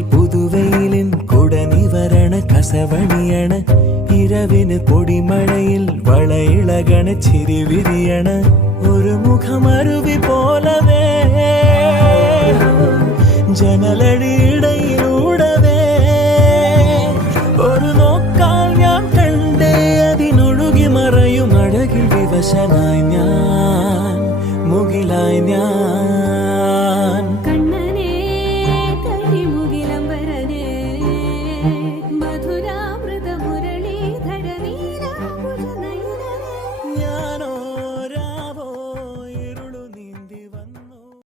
കൊച്ചിയിൽ പുതുവെയിലിൻ കുടനിവരണ കസവണിയണ ഇരവിന് പൊടിമഴയിൽ വളയിളകണ ചിരിവിരിയണ ഒരു മുഖമരുവി പോലവേ ജനലഴി